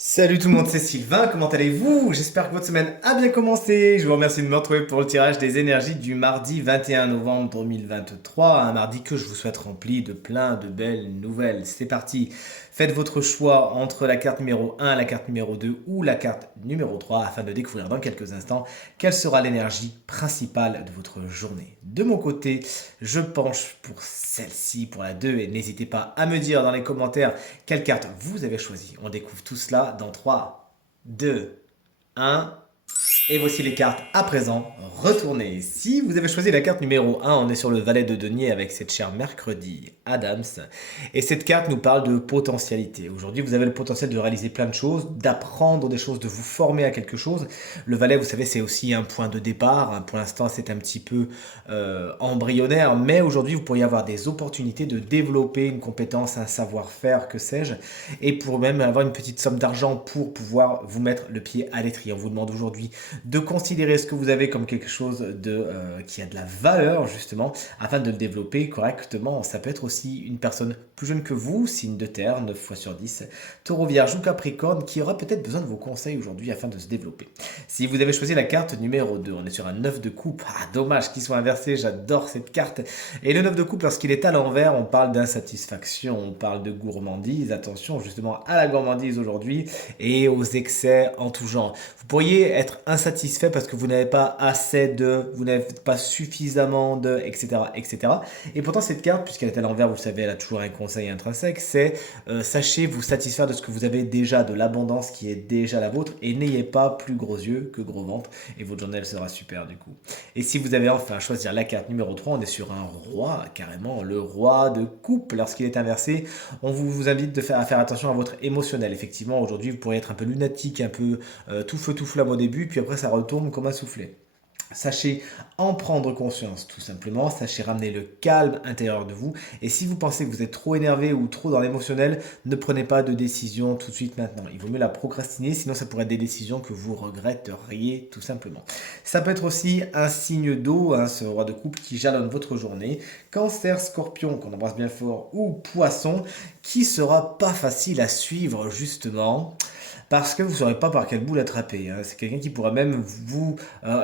Salut tout le monde, c'est Sylvain, comment allez-vous? J'espère que votre semaine a bien commencé. Je vous remercie de me retrouver pour le tirage des énergies du mardi 21 novembre 2023, un mardi que je vous souhaite rempli de plein de belles nouvelles. C'est parti, faites votre choix entre la carte numéro 1, la carte numéro 2 ou la carte numéro 3 afin de découvrir dans quelques instants quelle sera l'énergie principale de votre journée. De mon côté, je penche pour celle-ci, pour la 2, et n'hésitez pas à me dire dans les commentaires quelle carte vous avez choisi. On découvre tout cela dans 3, 2, 1. Et voici les cartes à présent retournées. Si vous avez choisi la carte numéro 1, on est sur le valet de denier avec cette chère Mercredi Adams. Et cette carte nous parle de potentialité. Aujourd'hui, vous avez le potentiel de réaliser plein de choses, d'apprendre des choses, de vous former à quelque chose. Le valet, vous savez, c'est aussi un point de départ. Pour l'instant, c'est un petit peu embryonnaire, mais aujourd'hui, vous pourriez avoir des opportunités de développer une compétence, un savoir-faire, que sais-je, et pour même avoir une petite somme d'argent pour pouvoir vous mettre le pied à l'étrier. On vous demande aujourd'hui de considérer ce que vous avez comme quelque chose qui a de la valeur justement afin de le développer correctement. Ça peut être aussi une personne plus jeune que vous, signe de terre, 9 fois sur 10, taureau, vierge ou capricorne, qui aura peut-être besoin de vos conseils aujourd'hui afin de se développer. Si vous avez choisi la carte numéro 2, on est sur un 9 de coupe. Ah, dommage qu'il soit inversé, j'adore cette carte. Et le 9 de coupe, lorsqu'il est à l'envers, on parle d'insatisfaction, on parle de gourmandise. Attention justement à la gourmandise aujourd'hui et aux excès en tout genre. Vous pourriez être insatisfait parce que vous n'avez pas assez de, vous n'avez pas suffisamment de, etc., etc. Et pourtant cette carte, puisqu'elle est à l'envers, vous le savez, elle a toujours un conseil intrinsèque, c'est sachez vous satisfaire de ce que vous avez déjà, de l'abondance qui est déjà la vôtre, et n'ayez pas plus gros yeux que gros ventre, et votre journée elle sera super du coup. Et si vous avez enfin à choisir la carte numéro 3, on est sur un roi, carrément, le roi de coupe. Lorsqu'il est inversé, on vous invite à faire attention à votre émotionnel. Effectivement, aujourd'hui, vous pourriez être un peu lunatique, un peu tout feu tout flamme au début, puis après ça retombe comme un soufflet. Sachez en prendre conscience tout simplement, sachez ramener le calme intérieur de vous, et si vous pensez que vous êtes trop énervé ou trop dans l'émotionnel, ne prenez pas de décision tout de suite maintenant. Il vaut mieux la procrastiner, sinon ça pourrait être des décisions que vous regretteriez tout simplement. Ça peut être aussi un signe d'eau, hein, ce roi de coupe qui jalonne votre journée, cancer, scorpion qu'on embrasse bien fort, ou poisson, qui sera pas facile à suivre justement parce que vous ne saurez pas par quel bout l'attraper, hein. C'est quelqu'un qui pourrait même vous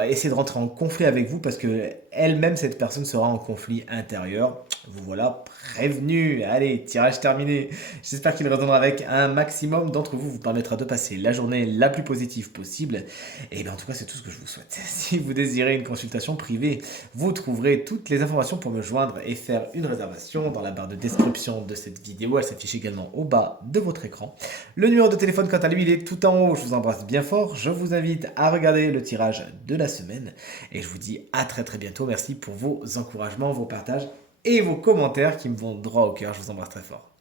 essayer de rentrer en conflit avec vous parce que elle-même, cette personne sera en conflit intérieur. Vous voilà prévenu. Allez, tirage terminé. J'espère qu'il résonnera avec un maximum d'entre vous, vous permettra de passer la journée la plus positive possible. Et bien en tout cas, c'est tout ce que je vous souhaite. Si vous désirez une consultation privée, vous trouverez toutes les informations pour me joindre et faire une réservation dans la barre de description de cette vidéo. Elle s'affiche également au bas de votre écran. Le numéro de téléphone, quant à lui, il est tout en haut. Je vous embrasse bien fort. Je vous invite à regarder le tirage de la semaine. Et je vous dis à très très bientôt. Merci pour vos encouragements, vos partages et vos commentaires qui me vont droit au cœur. Je vous embrasse très fort.